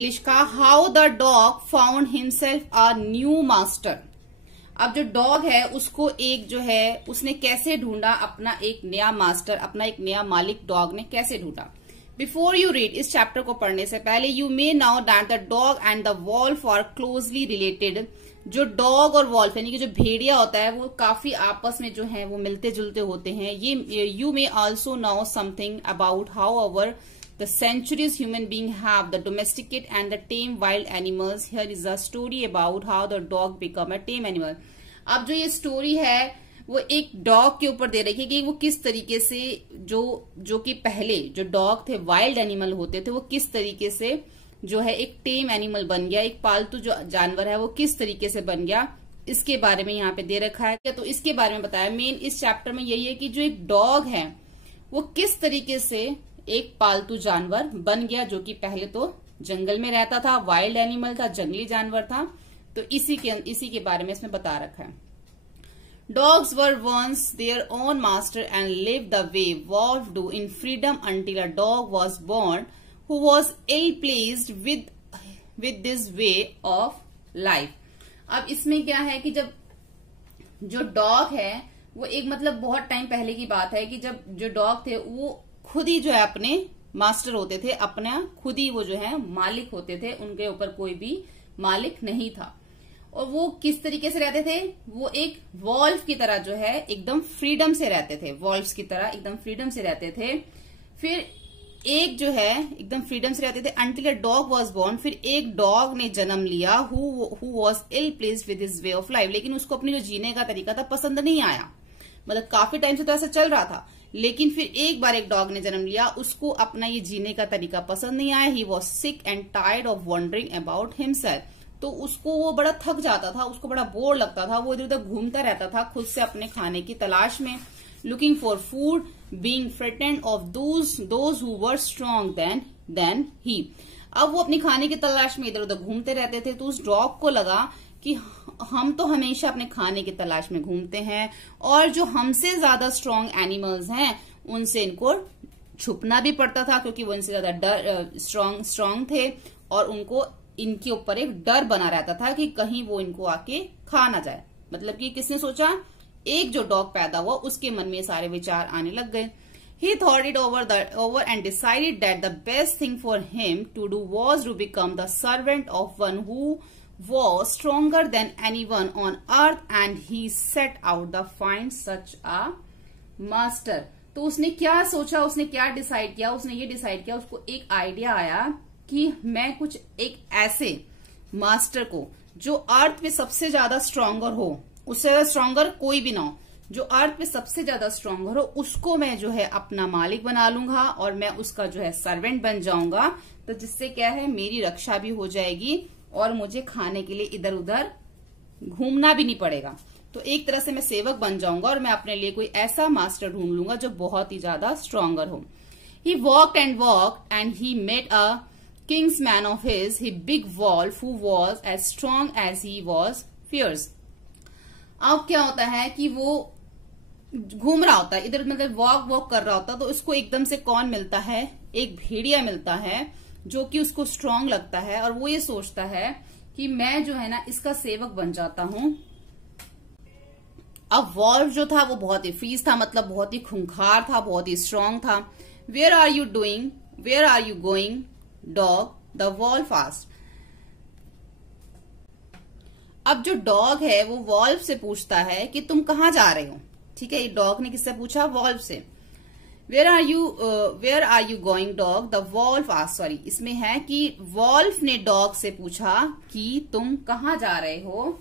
English का how the dog found himself a new master. अब जो डॉग है उसको एक जो है उसने कैसे ढूंढा अपना एक नया मास्टर, अपना एक नया मालिक डॉग ने कैसे ढूंढा। बिफोर यू रीड, इस चैप्टर को पढ़ने से पहले you may know that the dog and the wolf are closely related. जो डॉग और वॉल्फ यानी कि जो भेड़िया होता है वो काफी आपस में जो है वो मिलते जुलते होते हैं। ये you may also now something about how our the centuries human beings have the domesticate and the tame wild animals. Here is a story about how the dog become a tame animal. अब जो ये story है वो एक dog के ऊपर दे रखी है कि वो किस तरीके से जो कि पहले जो डॉग थे वाइल्ड एनिमल होते थे वो किस तरीके से जो है एक टेम एनिमल बन गया, एक पालतू जो जानवर है वो किस तरीके से बन गया, इसके बारे में यहाँ पे दे रखा है। तो इसके बारे में बताया। मेन इस चैप्टर में यही है कि जो एक डॉग है वो किस तरीके से एक पालतू जानवर बन गया, जो कि पहले तो जंगल में रहता था, वाइल्ड एनिमल था, जंगली जानवर था। तो इसी के बारे में इसमें बता रखा है। Dogs were once their own master and live the way wolf do in freedom until a dog was born who was ill placed with this way of life. अब इसमें क्या है कि जब जो डॉग है वो एक मतलब बहुत टाइम पहले की बात है कि जब जो डॉग थे वो खुद ही जो है अपने मास्टर होते थे, अपना खुद ही वो जो है मालिक होते थे, उनके ऊपर कोई भी मालिक नहीं था। और वो किस तरीके से रहते थे, वो एक वॉल्फ की तरह जो है एकदम फ्रीडम से रहते थे, वॉल्फ्स की तरह एकदम फ्रीडम से रहते थे। फिर एक जो है एकदम फ्रीडम से रहते थे until a dog was born. फिर एक डॉग ने जन्म लिया who was ill placed with his way of life, लेकिन उसको अपनी जो जीने का तरीका था पसंद नहीं आया। मतलब काफी टाइम से तो ऐसा चल रहा था, लेकिन फिर एक बार एक डॉग ने जन्म लिया, उसको अपना ये जीने का तरीका पसंद नहीं आया। He was sick and tired of wandering about himself. तो उसको वो बड़ा थक जाता था, उसको बड़ा बोर लगता था, वो इधर उधर घूमता रहता था खुद से अपने खाने की तलाश में। Looking for food, being frightened of those who were strong than he. अब वो अपनी खाने की तलाश में इधर उधर घूमते रहते थे, तो उस डॉग को लगा कि हम तो हमेशा अपने खाने की तलाश में घूमते हैं और जो हमसे ज्यादा स्ट्रांग एनिमल्स हैं उनसे इनको छुपना भी पड़ता था, क्योंकि वो इनसे ज्यादा स्ट्रांग थे और उनको इनके ऊपर एक डर बना रहता था कि कहीं वो इनको आके खा ना जाए। मतलब कि किसने सोचा, एक जो डॉग पैदा हुआ उसके मन में सारे विचार आने लग गए। He thought it over and decided that the best thing for him to do was to become the servant of one who was stronger than anyone on earth, and he set out to find such a master. तो उसने क्या सोचा, उसने क्या decide किया, उसने ये decide किया, उसको एक आइडिया आया कि मैं कुछ एक ऐसे मास्टर को जो अर्थ पे सबसे ज्यादा स्ट्रॉन्गर हो, उससे ज्यादा स्ट्रॉन्गर कोई भी ना हो, जो अर्थ पे सबसे ज्यादा स्ट्रॉन्गर हो उसको मैं जो है अपना मालिक बना लूंगा और मैं उसका जो है सर्वेंट बन जाऊंगा। तो जिससे क्या है मेरी रक्षा भी हो जाएगी और मुझे खाने के लिए इधर उधर घूमना भी नहीं पड़ेगा। तो एक तरह से मैं सेवक बन जाऊंगा और मैं अपने लिए कोई ऐसा मास्टर ढूंढ लूंगा जो बहुत ही ज्यादा स्ट्रॉन्गर हो। He walked and he met a king's man of his, he big wolf who was as strong as he was fierce. अब क्या होता है कि वो घूम रहा होता है इधर, मतलब वॉक कर रहा होता है, तो उसको एकदम से कौन मिलता है, एक भेड़िया मिलता है जो कि उसको स्ट्रांग लगता है और वो ये सोचता है कि मैं जो है ना इसका सेवक बन जाता हूं। अब वॉल्फ जो था वो बहुत ही फीस था, मतलब बहुत ही खूंखार था, बहुत ही स्ट्रांग था। Where are you going dog, the wolf asked. अब जो डॉग है वो वॉल्फ से पूछता है कि तुम कहाँ जा रहे हो। ठीक है, डॉग ने किससे पूछा, वॉल्फ से। Where are you going dog, the wolf asked. Sorry, इसमें है कि वॉल्फ ने डॉग से पूछा कि तुम कहाँ जा रहे हो।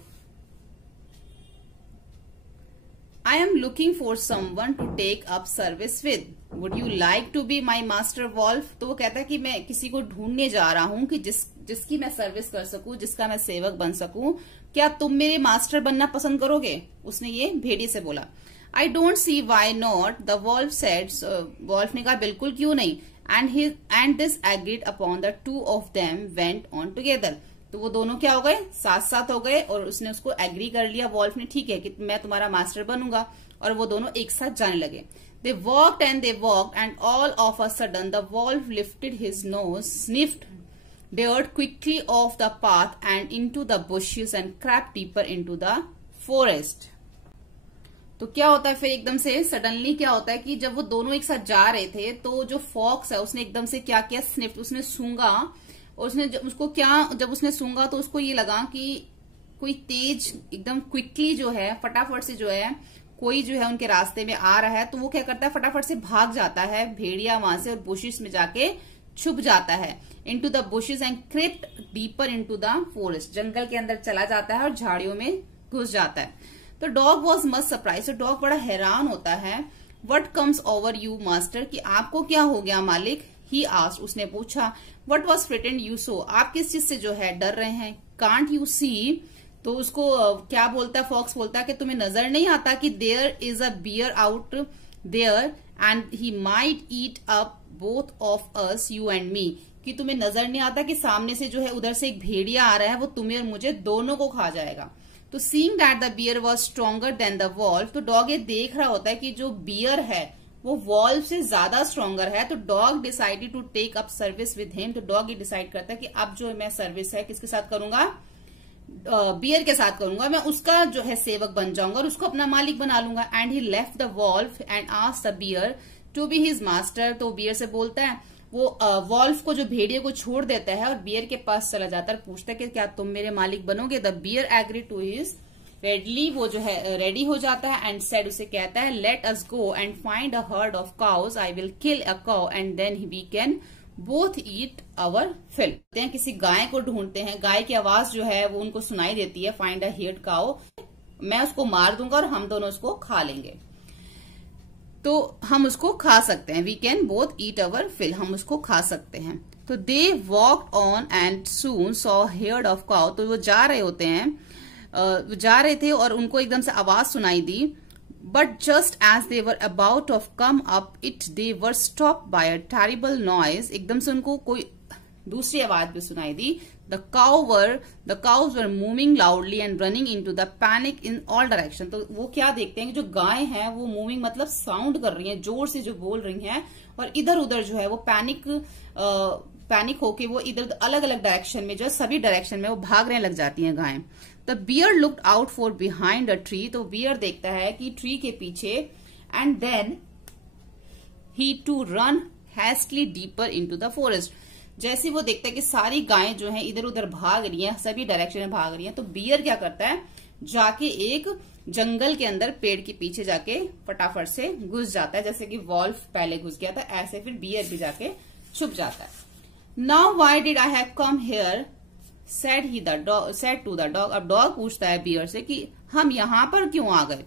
I am looking for someone to take up service with, would you like to be my master wolf. तो वो कहता है कि मैं किसी को ढूंढने जा रहा हूं कि जिसकी मैं सर्विस कर सकूं, जिसका मैं सेवक बन सकूं, क्या तुम मेरे मास्टर बनना पसंद करोगे। उसने ये भेड़ी से बोला। I don't see why not, the wolf said. Wolf ने कहा बिल्कुल क्यों नहीं। And this agreed upon the two of them went on together. तो वो दोनों क्या हो गए, साथ साथ हो गए और उसने उसको एग्री कर लिया वॉल्फ ने, ठीक है कि मैं तुम्हारा मास्टर बनूंगा, और वो दोनों एक साथ जाने लगे। They walked and all of a sudden the wolf lifted his nose, sniffed dared quickly off the path and into the bushes and crept deeper into the forest. तो क्या होता है फिर एकदम से सडनली क्या होता है कि जब वो दोनों एक साथ जा रहे थे तो जो फॉक्स है उसने एकदम से क्या किया, स्निफ्ट, उसने सूंघा और उसने जब उसने सूंघा तो उसको ये लगा कि कोई तेज एकदम क्विकली जो है, फटाफट से जो है कोई जो है उनके रास्ते में आ रहा है। तो वो क्या करता है, फटाफट से भाग जाता है भेड़िया वहां से और बुशेस में जाके छुप जाता है। Into the bushes and crept deeper into the forest, जंगल के अंदर चला जाता है और झाड़ियों में घुस जाता है। तो डॉग वॉज मच सरप्राइज, तो डॉग बड़ा हैरान होता है। What comes over you master, कि आपको क्या हो गया मालिक। ही आस्क्ड, उसने पूछा। वट वॉज फ्रिटेंड यू सो, आप किस चीज से जो है डर रहे हैं। कांट यू सी, तो उसको क्या बोलता है, फॉक्स बोलता है कि तुम्हें नजर नहीं आता कि there is a bear out there and he might eat up both of us, you and me, कि तुम्हें नजर नहीं आता कि सामने से जो है उधर से एक भेड़िया आ रहा है, वो तुम्हें और मुझे दोनों को खा जाएगा। तो seeing that the bear was stronger than the wolf, तो डॉग ये देख रहा होता है कि जो बियर है वो वॉल्फ से ज्यादा स्ट्रॉन्गर है। तो dog decided to take up service with him, तो डॉग ये डिसाइड करता है कि अब जो मैं सर्विस है किसके साथ करूंगा, बियर के साथ करूंगा, मैं उसका जो है सेवक बन जाऊंगा और उसको अपना मालिक बना लूंगा। And he left the wolf and asked the bear to be his master, तो बियर से बोलता है, वो वॉल्फ को, जो भेड़िए को छोड़ देता है और बियर के पास चला जाता है, पूछता है कि क्या तुम मेरे मालिक बनोगे। The bear agree to his readily, वो जो है रेडी हो जाता है। एंड सेड, उसे कहता है, let us go and find a herd of cows, I will kill a cow and then we can both eat our fill. किसी गाय को ढूंढते हैं, गाय की आवाज जो है वो उनको सुनाई देती है, फाइंड अ हर्ड काउ, मैं उसको मार दूंगा और हम दोनों उसको खा लेंगे। तो हम उसको खा सकते हैं, we can both eat our fill, हम उसको खा सकते हैं। तो they walked on and soon saw herd of cow, तो वो जा रहे होते हैं, जा रहे थे और उनको एकदम से आवाज सुनाई दी। But just as they were about of come up it, they were stop by a terrible noise, एकदम से उनको कोई दूसरी आवाज भी सुनाई दी। The cows were moving loudly and running into the panic in all direction, तो वो क्या देखते हैं कि जो गाय हैं वो मूविंग मतलब साउंड कर रही हैं, जोर से जो बोल रही हैं और इधर उधर जो है वो पैनिक होके वो इधर अलग अलग डायरेक्शन में, जो सभी डायरेक्शन में वो भागने लग जाती हैं गायें। The bear looked out for behind a tree, तो बियर देखता है कि ट्री के पीछे, and then he too run hastily deeper into the forest, जैसे वो देखता है कि सारी गायें जो हैं इधर उधर भाग रही हैं, सभी डायरेक्शन में भाग रही हैं, तो बियर क्या करता है, जाके एक जंगल के अंदर पेड़ के पीछे जाके फटाफट से घुस जाता है, जैसे कि वॉल्फ पहले घुस गया था, ऐसे फिर बियर भी जाके छुप जाता है। Now why did I have come here, said to the dog, अब डॉग पूछता है बियर से कि हम यहाँ पर क्यों आ गए।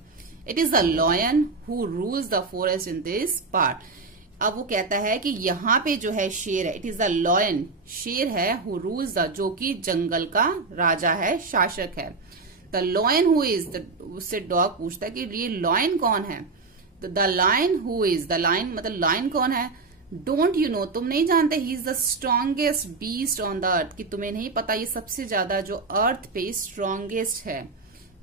It is the lion who rules the forest in this part, अब वो कहता है कि यहाँ पे जो है शेर है, इट इज द लॉयन, शेर है, हु रूल्स द, जो कि जंगल का राजा है, शासक है। द लॉयन हु इज, उससे डॉग पूछता है कि ये लॉयन कौन है। तो the lion who is, the lion मतलब लायन कौन है, डोंट यू नो, तुम नहीं जानते, he is the strongest beast on the earth, कि तुम्हें नहीं पता ये सबसे ज्यादा जो अर्थ पे स्ट्रॉन्गेस्ट है।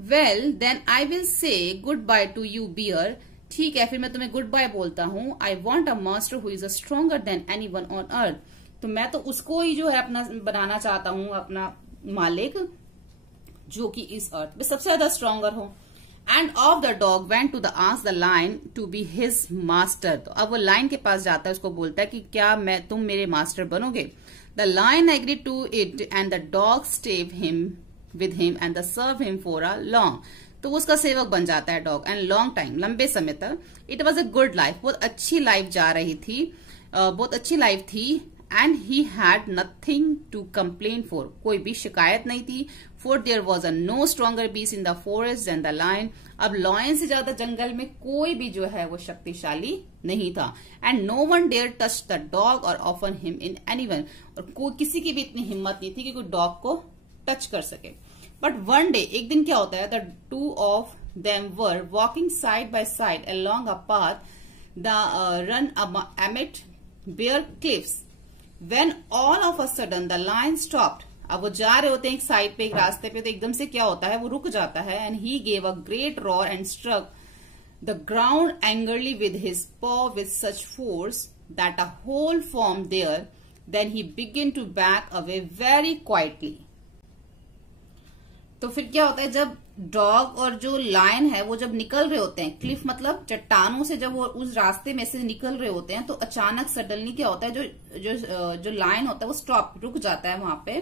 Well then I will say good bye to you bear, ठीक है फिर मैं तुम्हें गुड बाय बोलता हूँ। I want a master who is a stronger than any one on earth, तो मैं तो उसको ही जो है अपना बनाना चाहता हूँ, अपना मालिक, जो कि इस अर्थ पे सबसे ज्यादा स्ट्रॉन्गर हो। And off the dog went to the ask the lion to be his master, तो अब वो लायन के पास जाता है, उसको बोलता है कि क्या तुम मेरे मास्टर बनोगे। The lion agree to it and the dog stayed him with him and the serve him for a long, तो उसका सेवक बन जाता है डॉग, एंड लॉन्ग टाइम, लंबे समय तक। It was a good life, बहुत अच्छी लाइफ जा रही थी, बहुत अच्छी लाइफ थी। And he had nothing to complain for, कोई भी शिकायत नहीं थी। For there was a no stronger beast in the forest than the lion, अब लॉयन से ज्यादा जंगल में कोई भी जो है वो शक्तिशाली नहीं था। And no one dare touch the dog और offer him in any one, और कोई किसी की भी इतनी हिम्मत नहीं थी कि कोई डॉग को टच कर सके। बट वन डे, एक दिन क्या होता है, the two of them were walking side by side along a path the run amid bare cliffs, when all of a sudden the lion stopped, अब वो जा रहे होते हैं एक साइड पे, एक रास्ते पे, तो एकदम से क्या होता है, वो रुक जाता है। And he gave a great roar and struck the ground angrily with his paw with such force that a hole form there then he begin to back away very quietly. तो फिर क्या होता है, जब डॉग और जो lion है वो जब निकल रहे होते हैं, क्लिफ मतलब चट्टानों से जब वो उस रास्ते में से निकल रहे होते हैं, तो अचानक सडनली क्या होता है, जो लायन होता है वो स्टॉप, रुक जाता है वहां पे,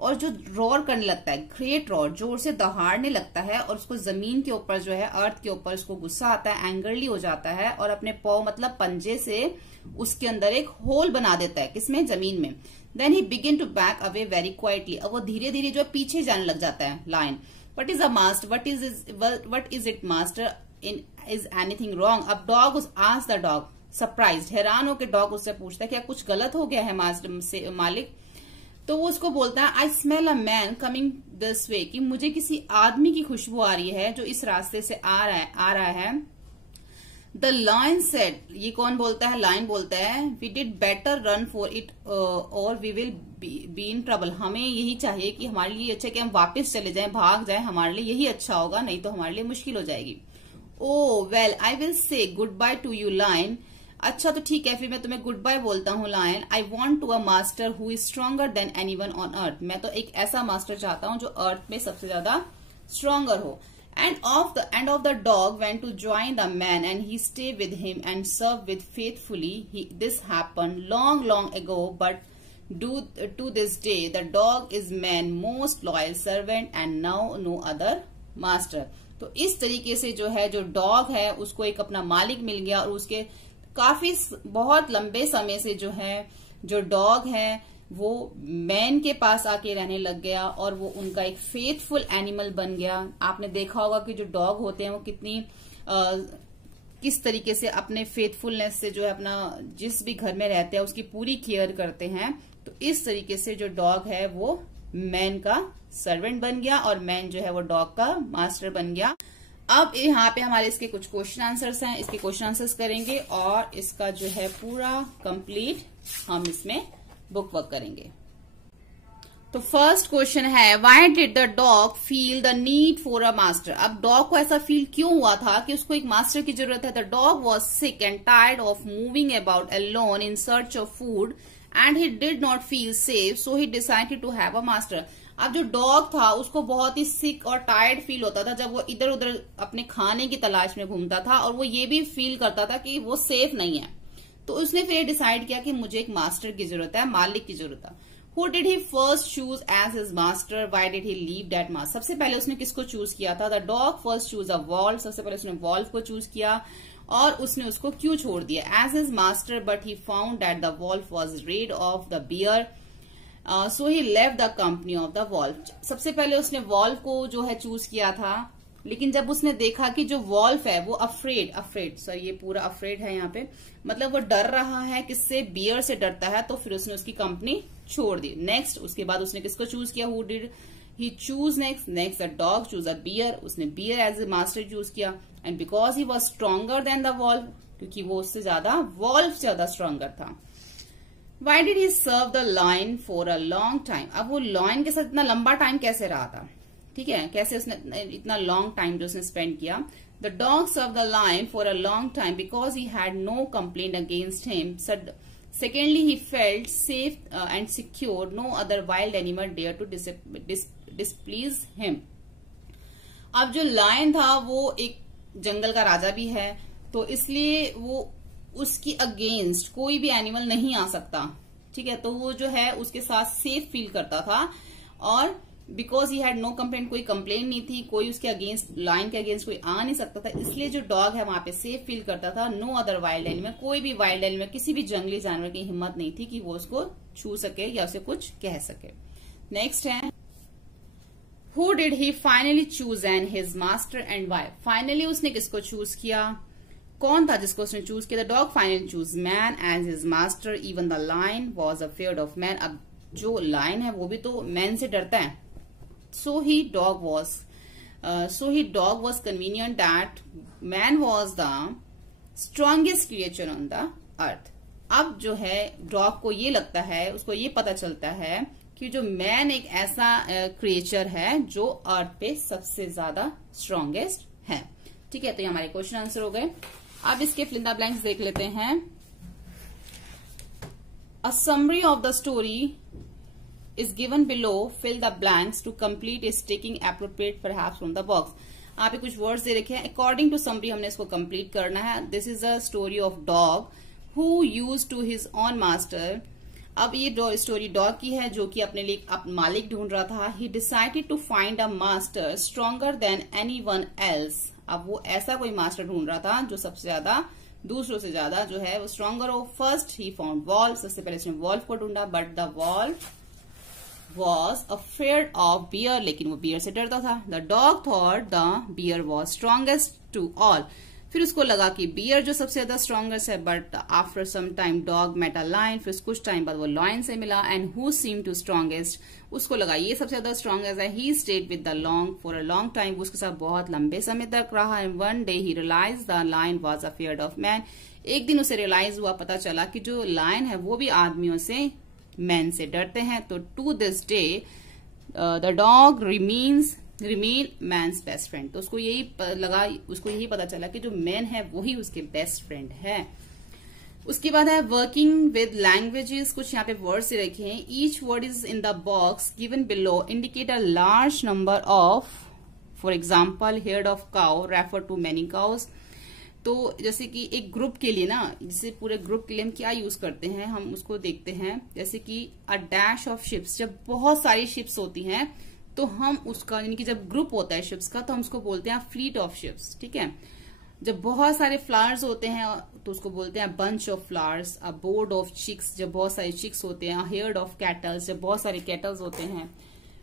और जो रोर करने लगता है, ग्रेट रोर, जोर से दहाड़ने लगता है, और उसको जमीन के ऊपर जो है, अर्थ के ऊपर उसको गुस्सा आता है, एंगरली हो जाता है, और अपने पाव मतलब पंजे से उसके अंदर एक होल बना देता है, किसमें, जमीन में। Then he begin to back away very quietly, अब वो धीरे धीरे जो पीछे जाने लग जाता है lion. What is a master, what is it master, is anything wrong. अब dog ask the dog, surprised, हैरान होकर डॉग उससे पूछता है क्या कुछ गलत हो गया है मास्टर से, मालिक। तो वो उसको बोलता है, I smell a man coming this way, कि मुझे किसी आदमी की खुशबू आ रही है जो इस रास्ते से आ रहा है। द लायन सेड, ये कौन बोलता है, लायन बोलता है, we did better run for it और we will be in trouble. हमें यही चाहिए कि हमारे लिए अच्छा कि हम वापस चले जाएं, भाग जाएं, हमारे लिए यही अच्छा होगा, नहीं तो हमारे लिए मुश्किल हो जाएगी। Oh well I will say good bye to you lion, अच्छा तो ठीक है, फिर मैं तुम्हें गुड बाय बोलता हूँ lion. I want to a master who is stronger than anyone on earth, मैं तो एक ऐसा मास्टर चाहता हूँ जो अर्थ में सबसे ज्यादा स्ट्रॉन्गर हो। And of the dog went to join the man, and he stayed with him and served with faithfully. This happened long ago, but to this day the dog is man's most loyal servant, and now no other master. तो इस तरीके से जो है, जो dog है उसको एक अपना मालिक मिल गया, और उसके काफी बहुत लंबे समय से जो है, जो डॉग है वो मैन के पास आके रहने लग गया, और वो उनका एक फेथफुल एनिमल बन गया। आपने देखा होगा कि जो डॉग होते हैं वो किस तरीके से अपने फेथफुलनेस से जो है, अपना जिस भी घर में रहते हैं उसकी पूरी केयर करते हैं। तो इस तरीके से जो डॉग है वो मैन का सर्वेंट बन गया, और मैन जो है वो डॉग का मास्टर बन गया। अब यहाँ पे हमारे इसके कुछ क्वेश्चन आंसर्स हैं, इसके क्वेश्चन आंसर्स करेंगे, और इसका जो है पूरा कंप्लीट हम इसमें बुक वर्क करेंगे। तो फर्स्ट क्वेश्चन है, why did the dog feel the need for a master. अब डॉग को ऐसा फील क्यों हुआ था कि उसको एक मास्टर की जरूरत है। The dog was sick and tired of moving about alone in search of food and he did not feel safe, so he decided to have a master. अब जो डॉग था उसको बहुत ही सिक और टायर्ड फील होता था जब वो इधर उधर अपने खाने की तलाश में घूमता था, और वो ये भी फील करता था कि वो सेफ नहीं है। तो उसने फिर डिसाइड किया कि मुझे एक मास्टर की जरूरत है, मालिक की जरूरत है। Who did he first choose as his master? Why did he leave that master? सबसे पहले उसने किसको चूज किया था? The dog first chose a wolf. सबसे पहले उसने wolf को चूज किया, और उसने उसको क्यों छोड़ दिया? As his master, but he found that the wolf was rid of the bear. So he left the company of the wolf. सबसे पहले उसने wolf को जो है चूज किया था, लेकिन जब उसने देखा कि जो वॉल्फ है वो अफ्रेड सर ये पूरा अफ्रेड है यहाँ पे, मतलब वो डर रहा है, किससे, बियर से डरता है, तो फिर उसने उसकी कंपनी छोड़ दी। नेक्स्ट उसके बाद उसने किसको चूज किया? Who did he choose next? The dog choose a bear, उसने bear as a master choose किया। And because he was stronger than the wolf, क्योंकि वो उससे ज्यादा, वॉल्फ ज्यादा स्ट्रॉन्गर था। Why did he serve the lion for a long time. अब वो लायन के साथ इतना लंबा टाइम कैसे रहा था, ठीक है, कैसे उसने इतना लॉन्ग टाइम जो उसने स्पेंड किया। The dog serve the lion for a long time because he had no complaint against him. Secondly he felt safe and secure, no other wild animal dare to displease him. अब जो lion था वो एक जंगल का राजा भी है, तो इसलिए वो उसकी अगेंस्ट कोई भी एनिमल नहीं आ सकता, ठीक है, तो वो जो है उसके साथ सेफ फील करता था। और because he had no complaint, कोई कंप्लेन नहीं थी, कोई उसके अगेंस्ट, लायन के अगेंस्ट कोई आ नहीं सकता था, इसलिए जो डॉग है वहां पे सेफ फील करता था। नो अदर वाइल्ड एनिमल, कोई भी वाइल्ड एनिमल, किसी भी जंगली जानवर की हिम्मत नहीं थी कि वो उसको छू सके या उसे कुछ कह सके। नेक्स्ट है, who did he finally choose and his master and why. Finally उसने किसको चूज किया, कौन था जिसको उसने चूज किया? The dog finally choose man as his master, even the lion was afraid of man. अब जो लायन है वो भी तो मैन से डरता है। So he dog was convenient that man was the strongest creature on the earth. अब जो है डॉग को ये लगता है, उसको ये पता चलता है कि जो मैन एक ऐसा क्रिएचर है जो अर्थ पे सबसे ज्यादा स्ट्रॉन्गेस्ट है, ठीक है। तो ये हमारे क्वेश्चन आंसर हो गए। अब इसके फिल इन द ब्लैंक्स देख लेते हैं। A summary of the story is given below. Fill the blanks to complete is taking appropriate perhaps from the box. यहाँ पे कुछ वर्ड्स दे रखे हैं. अकॉर्डिंग टू समरी हमने इसको कंप्लीट करना है. This is a story of dog who used to his own master. अब ये स्टोरी डॉग की है जो कि अपने लिए मालिक ढूंढ रहा था. He decided to find a master stronger than anyone else. अब वो ऐसा कोई मास्टर ढूंढ रहा था जो सबसे ज्यादा दूसरों से ज्यादा जो है वो स्ट्रॉन्गर हो. First he found wolf. सबसे पहले उसने वॉल्व को ढूंढा. But the wolf was afraid of bear. लेकिन वो बियर से डरता था. The dog thought the bear was strongest to all. फिर उसको लगा कि बियर जो सबसे ज्यादा स्ट्रॉन्गेस्ट है. But after some time dog met a lion. फिर कुछ टाइम बाद वो लायन से मिला. And who seem to strongest. उसको लगा ये सबसे ज्यादा स्ट्रॉन्गेस्ट है. He stayed with the long for a long time. उसके साथ बहुत लंबे समय तक रहा. And one day he realize the lion was afraid of man. एक दिन उसे रियलाइज हुआ, पता चला कि जो लायन है वो भी आदमियों से मैन से डरते हैं. तो to this day the dog remain man's best friend. तो उसको यही लगा, उसको यही पता चला कि जो मैन है वही उसके बेस्ट फ्रेंड है. उसके बाद है वर्किंग विद लैंग्वेजेस. कुछ यहाँ पे वर्ड्स से रखे हैं. Each word is in the box given below indicate a large number of. For example herd of cow refer to many cows. तो जैसे कि एक ग्रुप के लिए ना, जैसे पूरे ग्रुप के लिए हम क्या यूज करते हैं हम उसको देखते हैं. जैसे कि अ डैश ऑफ शिप्स. जब बहुत सारी शिप्स होती हैं तो हम उसका यानी कि जब ग्रुप होता है शिप्स का तो हम उसको बोलते हैं फ्लीट ऑफ शिप्स. ठीक है. जब बहुत सारे फ्लावर्स होते हैं तो उसको बोलते हैं bunch of flowers. A brood of chicks. जब बहुत सारे चिक्स होते हैं. Herd of cattles. जब बहुत सारे कैटल्स होते हैं.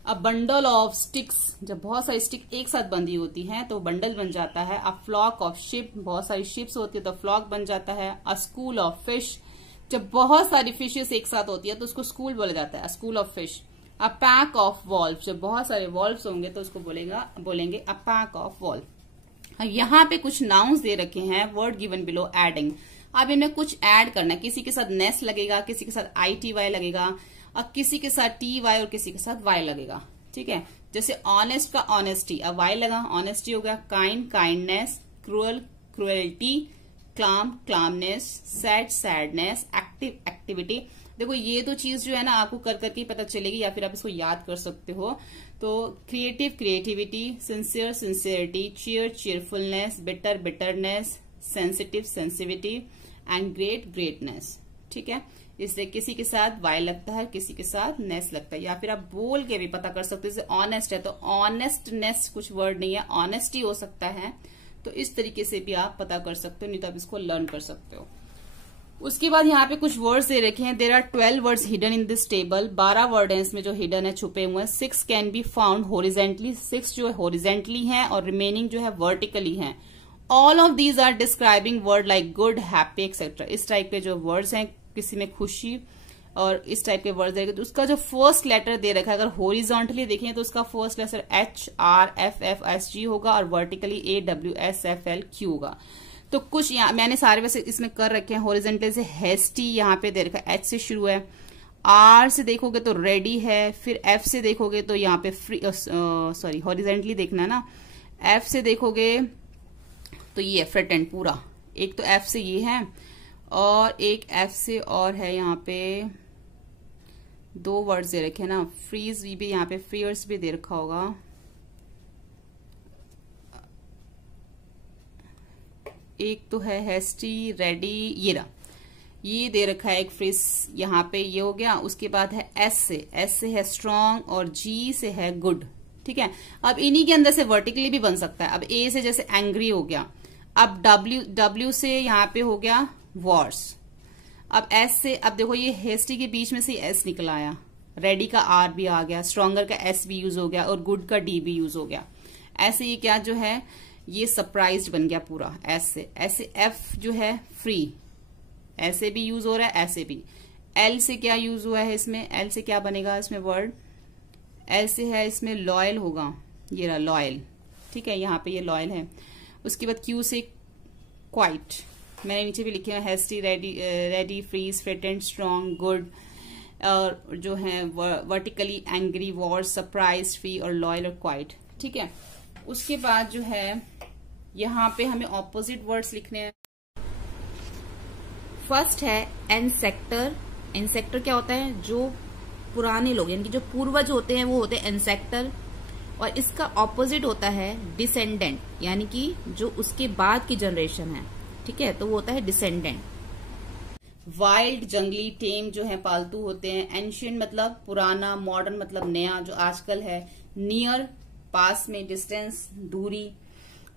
A bundle of sticks. जब बहुत सारी स्टिक एक साथ बंधी होती हैं तो बंडल बन जाता है. A flock of sheep. बहुत सारी शिप्स होती है तो फ्लॉक बन जाता है. अ स्कूल ऑफ फिश. जब बहुत सारी फिशेस एक साथ होती है तो उसको स्कूल बोला जाता है. अ school of fish. A pack of valve. जब बहुत सारे वॉल्व्स होंगे तो उसको बोलेंगे अ पैक ऑफ वॉल्व. यहाँ पे कुछ नाउन्स दे रखे हैं. Word given below adding. अब इनमें कुछ ऐड करना है. किसी के साथ नेस लगेगा, किसी के साथ ITY लगेगा, अब किसी के साथ TY और किसी के साथ Y लगेगा. ठीक है. जैसे ऑनेस्ट का ऑनेस्टी. अब Y लगा, ऑनेस्टी हो गया. Kind kindness. Cruel cruelty. Calm calmness. Sad sadness. Active activity. देखो ये तो चीज जो है ना आपको कर करके पता चलेगी या फिर आप इसको याद कर सकते हो. तो creative creativity. Sincere sincerity. Cheer cheerfulness. Bitter bitterness. Sensitive sensitivity. And great greatness. ठीक है. इससे किसी के साथ Y लगता है, किसी के साथ नेस लगता है. या फिर आप बोल के भी पता कर सकते हो. जैसे ऑनेस्ट है तो ऑनेस्टनेस कुछ वर्ड नहीं है, ऑनेस्टी हो सकता है. तो इस तरीके से भी आप पता कर सकते हो, नहीं तो आप इसको लर्न कर सकते हो. उसके बाद यहाँ पे कुछ वर्ड्स दे रखे हैं. There are 12 words hidden in this table. 12 word है इसमें जो हिडन है, छुपे हुए हैं. 6 कैन बी फाउंड हॉरिजेंटली. 6 जो है हॉरिजेंटली है और रिमेनिंग जो है वर्टिकली है. All of these are describing word like good, happy etcetera. इस टाइप के जो वर्ड्स हैं, किसी में खुशी और इस टाइप के वर्ड्स देखे तो उसका जो फर्स्ट लेटर दे रखा है, अगर हॉरिजॉन्टली देखें तो उसका फर्स्ट लेटर HRFFSG होगा और वर्टिकली AWSFLQ होगा. तो कुछ यहाँ मैंने सारे वैसे इसमें कर रखे हैं. हॉरिजॉन्टली से हेस्टी यहाँ पे दे रखा है, H से शुरू है. R से देखोगे तो रेडी है. फिर F से देखोगे तो यहाँ पे फ्री, सॉरी हॉरिजॉन्टली देखना है ना. F से देखोगे तो ये फ्रेटेंड पूरा. एक तो F से ये है और एक F से और है. यहाँ पे 2 वर्ड्स दे रखे हैं ना. फ्रीज भी यहाँ पे फ्रीयर्स भी दे रखा होगा. एक तो है हेस्टी, रेडी, ये रहा, ये दे रखा है एक फ्रेज यहाँ पे. ये हो गया. उसके बाद है S से है स्ट्रॉन्ग और G से है गुड. ठीक है. अब इन्हीं के अंदर से वर्टिकली भी बन सकता है. अब A से जैसे एंग्री हो गया. अब W से यहाँ पे हो गया वॉर्स. अब S से, अब देखो ये हेस्टी के बीच में से S निकल आया. रेडी का R भी आ गया. स्ट्रॉन्गर का S भी यूज हो गया और गुड का D भी यूज हो गया. ऐसे ये क्या जो है ये सरप्राइज्ड बन गया पूरा S से. ऐसे F जो है फ्री, ऐसे भी यूज हो रहा है, ऐसे भी. L से क्या यूज हुआ है इसमें, L से क्या बनेगा इसमें वर्ड, L से है इसमें लॉयल होगा. ये रहा लॉयल. ठीक है. यहाँ पे ये लॉयल है. उसके बाद Q से क्वाइट. मैंने नीचे भी लिखे हैं hasty, ready, freeze, frightened, strong, good. और जो है vertically angry, war, surprise, free और लॉयल और क्वाइट. ठीक है. उसके बाद जो है यहाँ पे हमें ऑपोजिट वर्ड्स लिखने हैं. फर्स्ट है एन सेक्टर, एंसेक्टर क्या होता है, जो पुराने लोग यानी कि जो पूर्वज होते हैं वो होते हैं एंसेक्टर, और इसका ऑपोजिट होता है डिसेंडेंट, यानी कि जो उसके बाद की जनरेशन है, ठीक है, तो वो होता है डिसेंडेंट। वाइल्ड जंगली, टेम जो है पालतू होते हैं। एंशियंट मतलब पुराना, मॉडर्न मतलब नया जो आजकल है। नियर पास में, डिस्टेंस दूरी।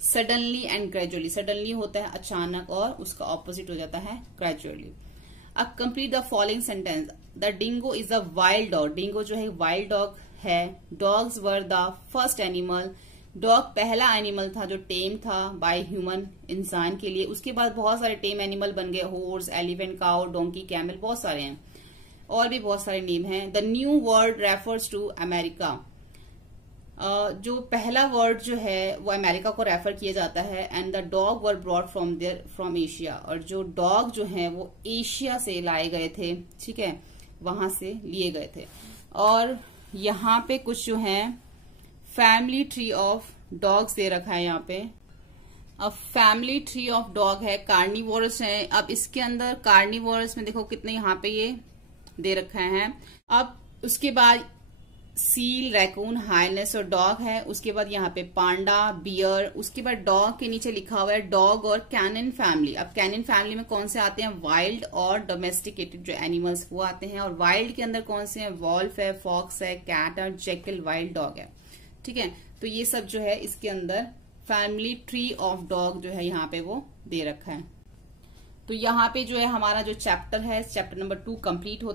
सडनली एंड ग्रेजुअली, सडनली होता है अचानक और उसका ऑपोजिट हो जाता है ग्रेजुअली। अब complete the following sentence. The dingo is a wild dog, dingo जो है वाइल्ड डॉग है। Dogs were the first animal, dog पहला एनिमल था जो टेम था बाय ह्यूमन, इंसान के लिए। उसके बाद बहुत सारे टेम एनिमल बन गए, horse, elephant, cow, donkey, camel, बहुत सारे हैं, और भी बहुत सारे नेम हैं। The new word refers to America, जो पहला वर्ड जो है वो अमेरिका को रेफर किया जाता है। And the dog were brought from Asia, और जो डॉग जो है वो एशिया से लाए गए थे, ठीक है, वहां से लिए गए थे। और यहाँ पे कुछ जो है family tree of dogs they रखा है यहाँ पे। अब फैमिली ट्री ऑफ डॉग है, कार्निवोरस है। अब इसके अंदर कार्निवोरस में देखो कितने यहाँ पे ये दे रखा है। अब उसके बाद सील, रैकून, हाइनेस और डॉग है। उसके बाद यहाँ पे पांडा, बियर। उसके बाद डॉग के नीचे लिखा हुआ है डॉग और कैनिन फैमिली। अब कैनिन फैमिली में कौन से आते हैं, वाइल्ड और डोमेस्टिकेटेड जो एनिमल्स वो आते हैं। और वाइल्ड के अंदर कौन से हैं, वॉल्फ है, फॉक्स है, कैट और जैकल वाइल्ड डॉग है, ठीक है। तो ये सब जो है इसके अंदर फैमिली ट्री ऑफ डॉग जो है यहाँ पे वो दे रखा है। तो यहाँ पे जो है हमारा जो चैप्टर है, चैप्टर नंबर 2 कंप्लीट होता है।